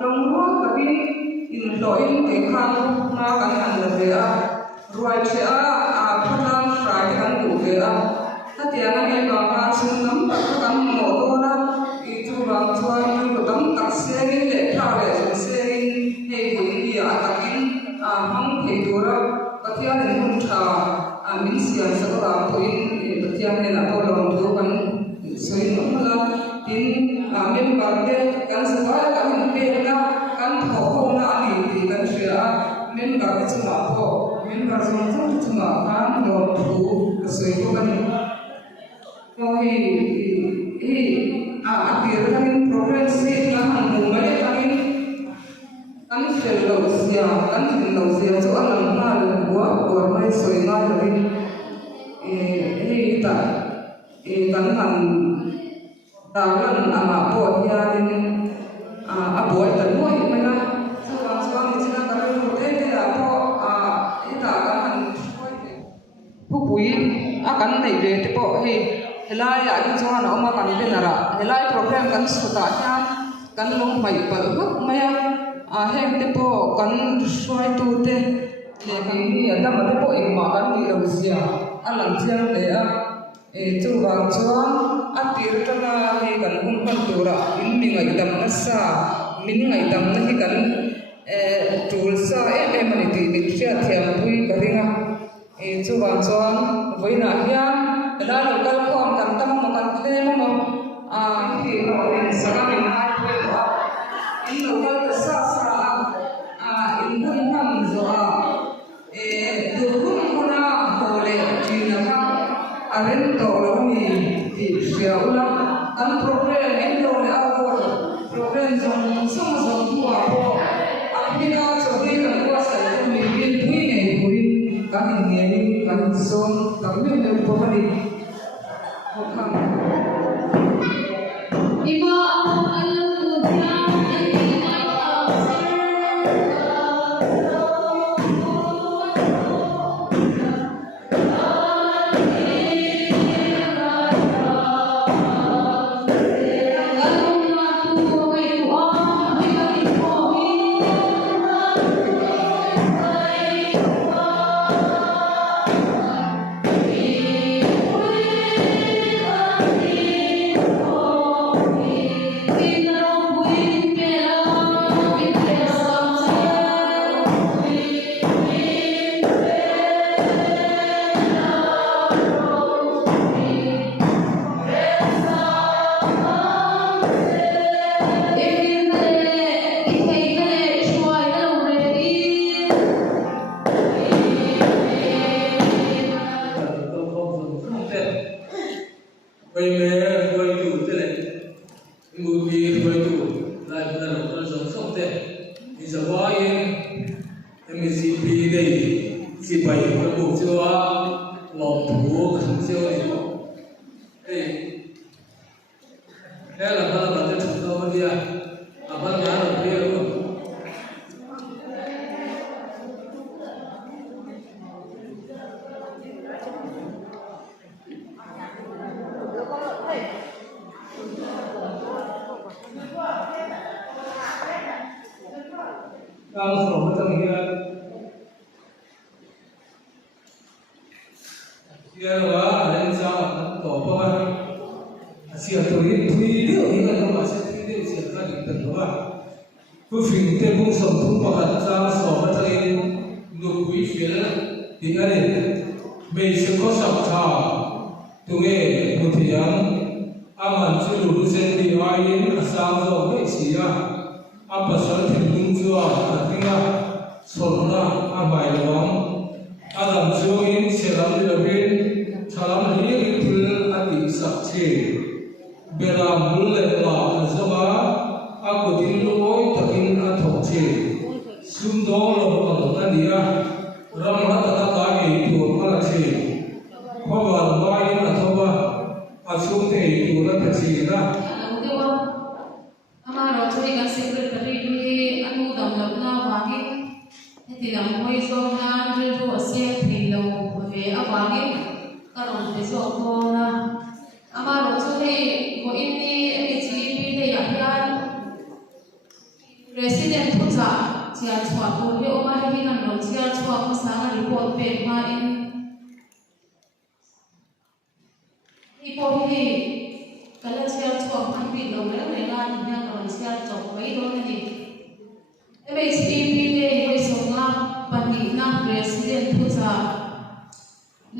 trong ruộng cái in lỗi cái khăn mà cái ăn là về rồi sẽ phát lan phải cái ăn đủ vềถ้าเดี๋ยวนั่นเองก็การซึ่งน้ำตักกันหมดตัวนะอีทุรังช่วยมันก็ต้องตักเสียงเด็กข้าวเด็กเสียงให้คนที่ตักกินห้องให้ตัวเราปฏิญาณหุ่นชามิเสียสักการตัวเองปฏิญาณเนี่ยเราลองดูกันสวยงามละทินเมื่อวันเด็กกันสบายกันเด็กนะกันโผล่หน้าดีดีกันเสียเมื่อวันจะมาพอเมื่อวันจะมาการลองดูสวยงามakhir kami provinsi nahan mumbai kami fellosia soal ngal buat mai soi ngal tapi ta kan han dalan ama po hian aboy tan moi mana suang sina karu te po ita kan pupui akan nei ve te po helai in chuan oma kan benara helai program kan suta hian kan long mai pal guk maya heng te po kan swai tu te le kan ni adam te po engma kan ni lo sia alang chiang le chu wang chuan atir tana he kan hum kan tura in mi ngai dam na sa min ngai dam na hi kan tul sa mani ti min sia thiam pui ka ringa chu wang chuan voina hian da lokal khom kan tam ma kan tle ma hi no in saka min hai pui in lokal sa in hum ham zo du hum kuna hole jina ka aren to lo mi ti sia ula kan program in lo le awor program zong huwa po apina so hi kan ko sa mi bin pui nei pui kan ni kan son kan mi le po mani Iba ang alam ko dyan ay may Resident thu cha chia chua tu he oma he kan ro chia chua ko sa nga report pe ma in ipo hi kala chia chua phan ti lo me me ga ni na kan chia chok mai do ni MHPP ne hoi songa pani na president thu cha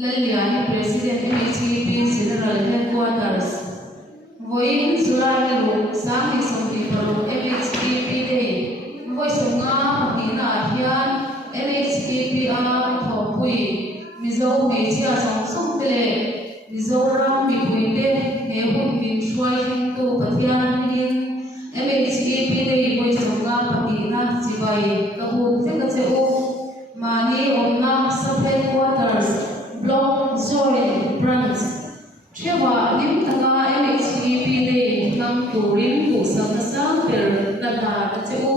Laliani president MHPP general headquarters voin suralilu sangi somti paru MHPP ne hoi songa pani na hian MHPP a thopui mizo me chia song song tele mizoram mi puite he hun bin shwai tu pathian in MHPP ne hoi songa pani na chibai kabu te ka cheu mani omna sub headquarters block joint branch Chewa lim tanga MHPP ne nam turin ku sang sang per tata cheu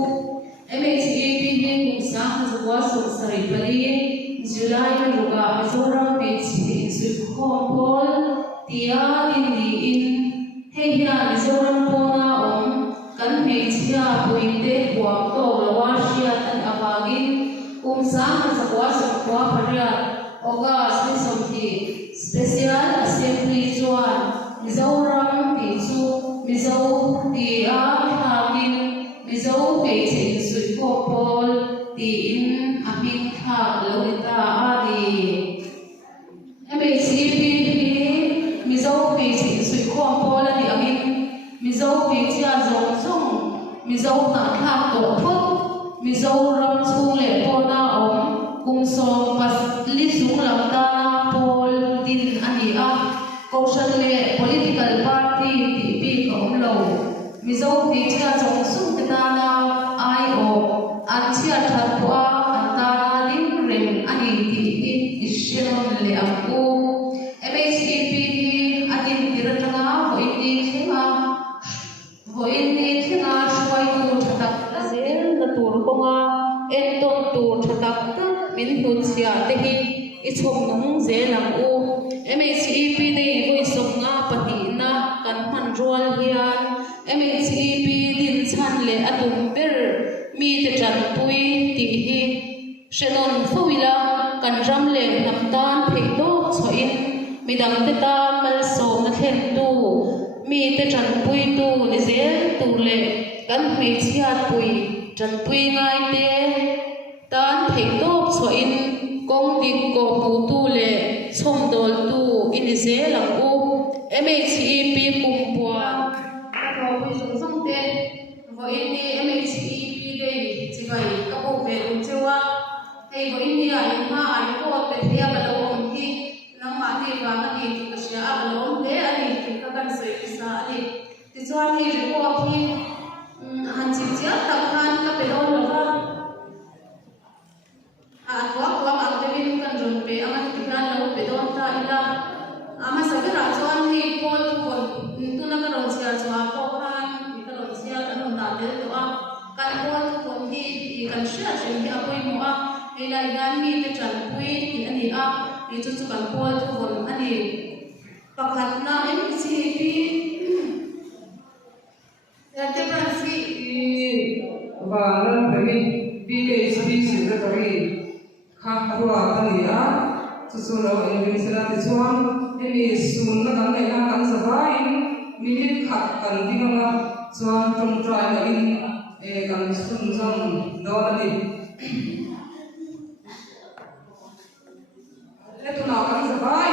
MHPP ne ku sang zuwa so sari pali July luga Mizoram beach su khopol tia din ni in heya Mizoram pona om kan me chia puite kwa to lawashia tan abagin sang zuwa so kwa paria August ni somthi special assembly chuan Mizoram ti chu Mizo ti a thakin Mizo pe chin sui ko pol ti in apin tha lorita ari MHPP Mizo pe chin sui ko pol ani amin Mizo pe chia zong zong Mizo ta tha to phot Mizoram chu le pona om kum so pas li sung lam ta pol din ani a kaushal le political party ti pi ko lo mizo ti cha chong sung ta na ai o an chia that ko a an ta lim rem ani ti pi isheron le aku MHPP atin tiratanga hoiti thema hoiti thena shwai tu thatak azel na tur ko nga enton tur thatak min hun sia te hi ichom nung je lang u MHPP nei voi som nga pati na kan man rol hian MHPP din chan le atum ber mi te tran pui ti hi shenon fuila kan ram le nam tan phei do choin midam te ta mal so na thlen tu mi te tran pui tu ni zel tu le kan me chia pui tran pui ngai te tan phei do choin kong dik ko pu tu le chom dol tu in ze lang u MHPP kumpuan ro wi song song te vo in ni MHPP le chi bai ka bo ve um chewa hei vo in ni a in ma an ko te thia ba lo om ki nang ma ni wa ma ni ka sia a lo om le ani ki ka kan sei sa ani ti chuan ni ri ko ki han chi chia tak han ka pe lo lo ha Aku ang tebin kan jompe ama tikan lau pedon ta ila ama sagara chuan ni pol pol tu na ka ron sia chwa ko khan ni ka ron sia kan ron ta del to a kan pol pol hi kan sia chen hi apoi mo a ila yan mi te chan pui ti ani a ni chu chu kan pol pol ani pakhat na MHPP te bransi và lần phải BHP secretary khá rùa tani á chú chú lâu em mình sẽ làm chuan em mình xuống nó cắn này ha cắn sờ vai mình khát cắn đi ngang chuan trong trai là in cắn xuống rong đó là đi thế tụi nào cắn sờ vai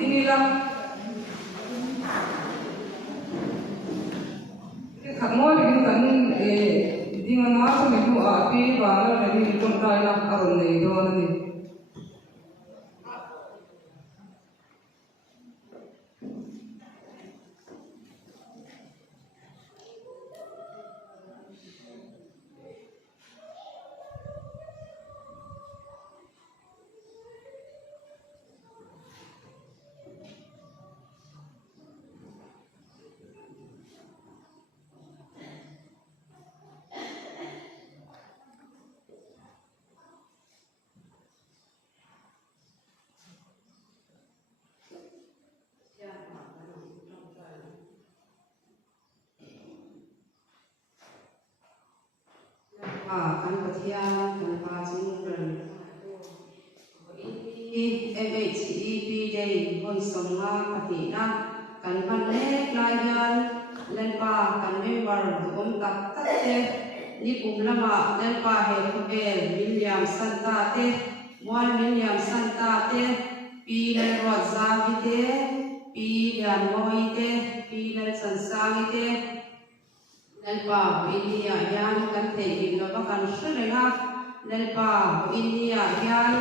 đi đi làm khát môi mình cắn đi ngang má cho mình mua à pi và nó là đi trong trai là ở này đó là đi kan pathian kan pa chung ran MHEP day hoi songa patina kan han lek lai yan len pa kan member om tak tak te ni kum lama len pa he bel William Santa te Juan William Santa te pi len roza te pi yan moi te pi len sansang te len pa India yan kan te in lo ba kan shrenga len pa India yan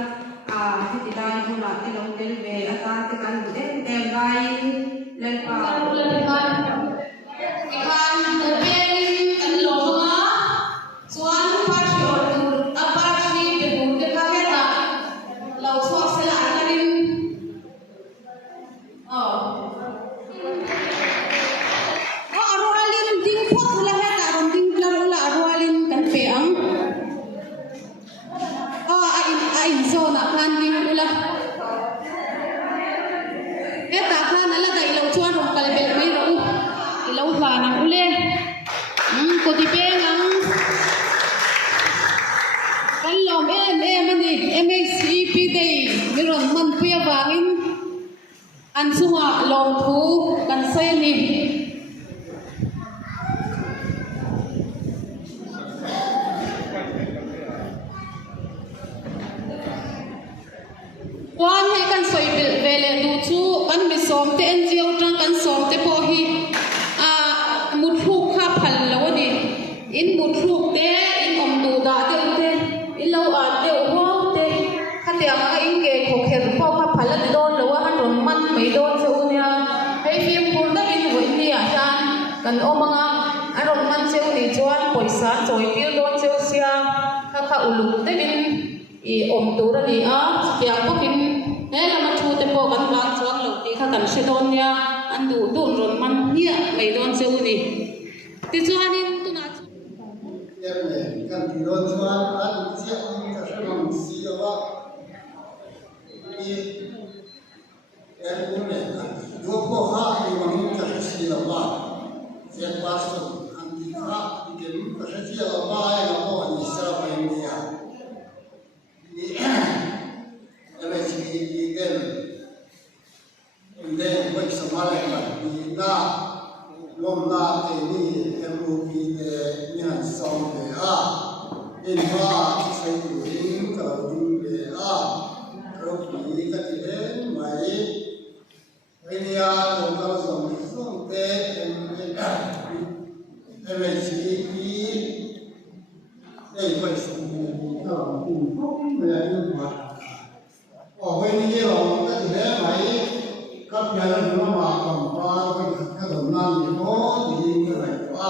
ที่ได้ทุนที่ลงเดินเวออาการที่การเดินเดินไปเล่นป่าเล่นกันการเดินเป็นหลงมาส่วนภาษีอดูอาภาษีเป็นบุญเด็กแค่ละเราสวดสละกันดิอารวาลินดิ้งพุทธละแค่แต่รำดิ้งละรุละอารวาลินกันเปียงai zona khan ding ula eta khan ala dai lo chuan rom kal bel mai ro i lo hla na ule ko ti pe ngang kan lom em ani MHEP day mi ron man pia wangin an sunga lom thu kan sai ni quan hệ căn soi về lệ đủ chú căn bị xóm te NGO trang căn xóm te po hi một phút khá phần lâu đi in một phút te in đủ đã te in lâu te hoa te khá tiệm in cái khổ khéo po khá phần là đôn lâu han đồn man mấy đôn châu nia hay phim phun đã in với đi chan căn ôm mang đồn man châu đi chuan bồi sản rồi tiêu đôn châu xia khá ulu te bin i tu ra ni kaya ko kin la ma thu te po kan wang chuang lo ti kha kan se don nia an du ron man nia mai don cheu ni ti chuan in tu na em ne kan ti ron chuan an chia ni ka se ron si wa ni em ne do ko ha ni ma ni ka se si la ba se pa so an ti kha ti ke ni ka se si la ba ai na ko ni sa ba ni ya then when somebody like na lom na te ni MOP de nyan song de in ba sai tu in ka ding de ro ni ka ti den mai ria lo ka song song te MHEP đây phải sống theo cùng với lại như vậy ở bên kia là các chị bé phải các nhà lên nó mà còn qua với các đồng nam thì có thì như vậy quá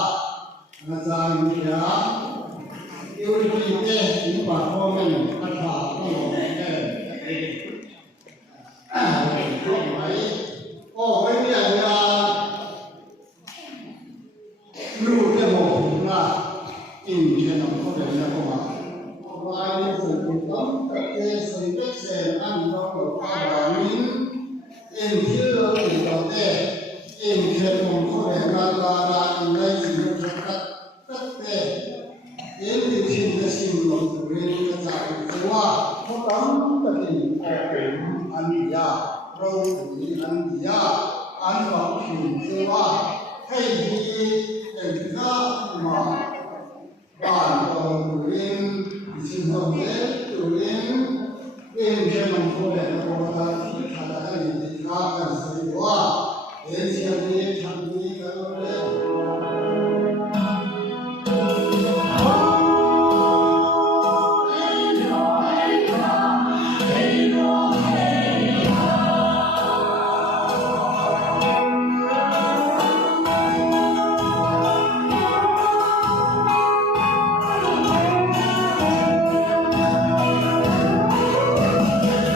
là ra như thế yêu đi cái những bà con mình các bà con mình cái phải ở bên kia là lưu cái bộ là in cái nó có thể là không ạ ngoài những sự kiện tóm các cái sự kết sen ăn trong được qua bà mín in chưa thì có thể in cái nó có thể là in đây thì nó sẽ tất thể in thì xin cái xin lòng từ bên cái giải cái qua nó tóm cái gì ăn ya rau thì ăn ya ăn vào thì cái qua hay gì cái mà bạn còn tụi xin hợp lệ tụi em cho mình có thể là có thể thì khá là cái gì khá là sôi quá đến xem đi thằng đi cái đó Hãy subscribe cho kênh Ghiền Mì Gõ để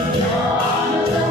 không bỏ lỡ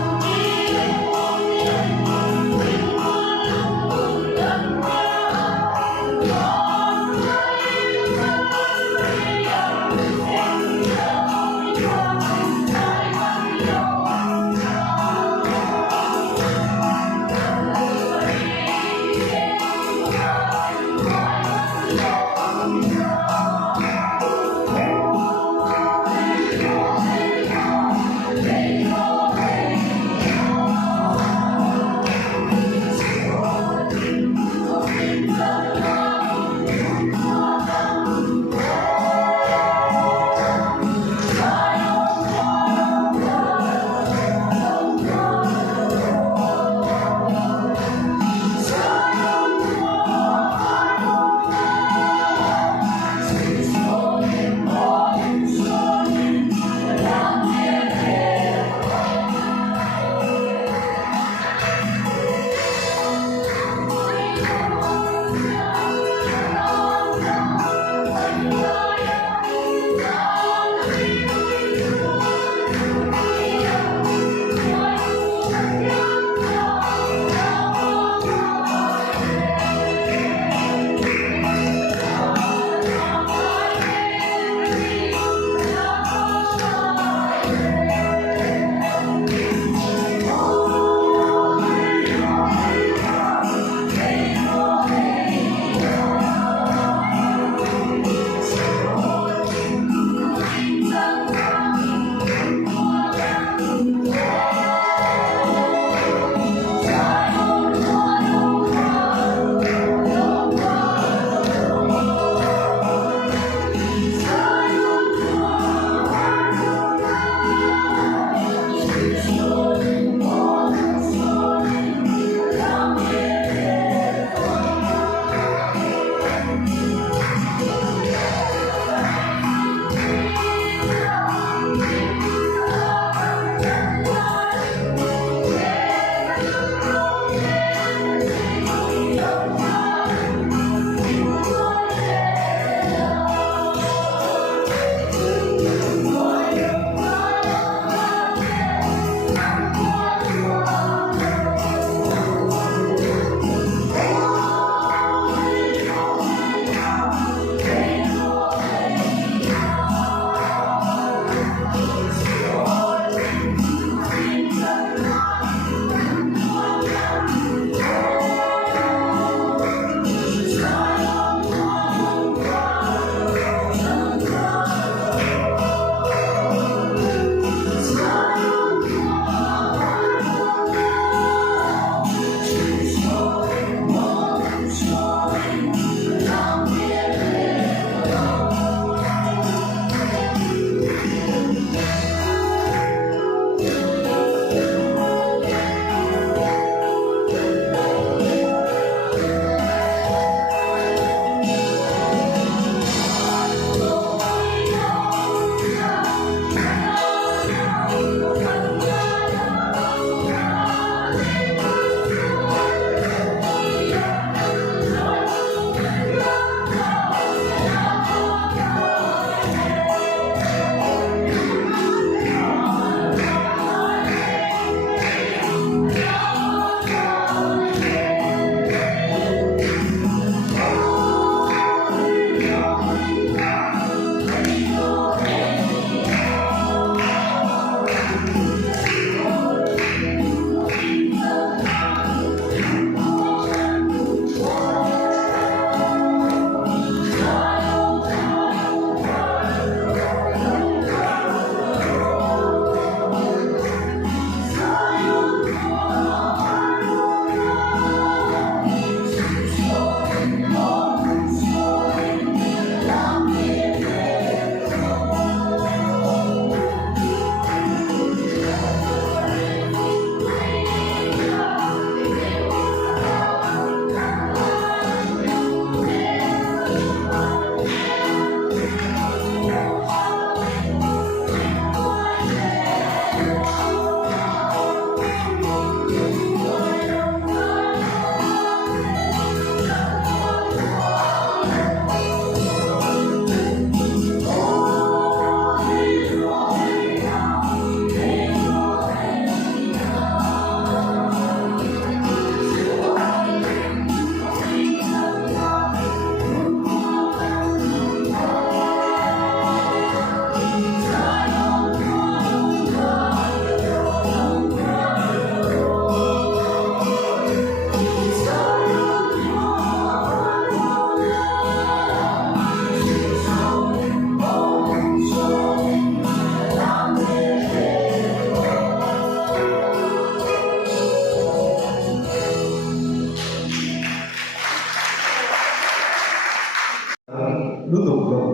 tục lộc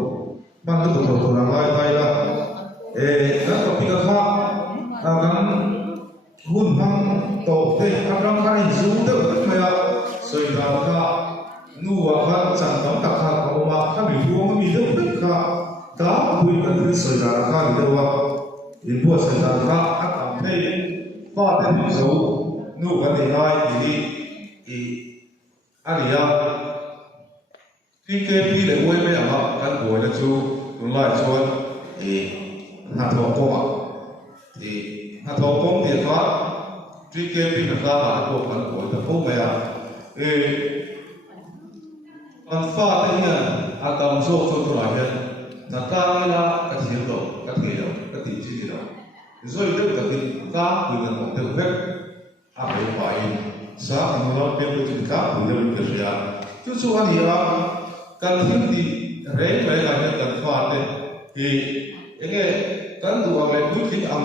ban cái tục lộc là ngay tay là các cái cái khác gắn hun hăng tổ thế các răng khai dù được tất cả rồi ra cả nuôi khác chẳng đóng đặc khác có mà các bị vuông các bị đứt tất cả đó quy cần thứ rồi ra khác thì đâu thì bữa rồi ra khác các cảm thấy phát đến dấu nuôi cái này ngay thì anh ấy khi cái pi để quay mấy ông các buổi là chú cũng lại cho hạt thổ công thì hạt thổ công thì thoát khi cái pi là ra bản của các buổi là công mấy còn pha thế này cầm số cho tôi lại hết là ta là cái gì đó cái gì đó rồi được cái ta từ lần một từ hết phải sáng ngày hôm nay tôi chỉ cả buổi đầu tiên rồi chú chú anh hiểu cần thiết thì rễ mấy là cần pha thì cái cần tụ ông lại quyết định ông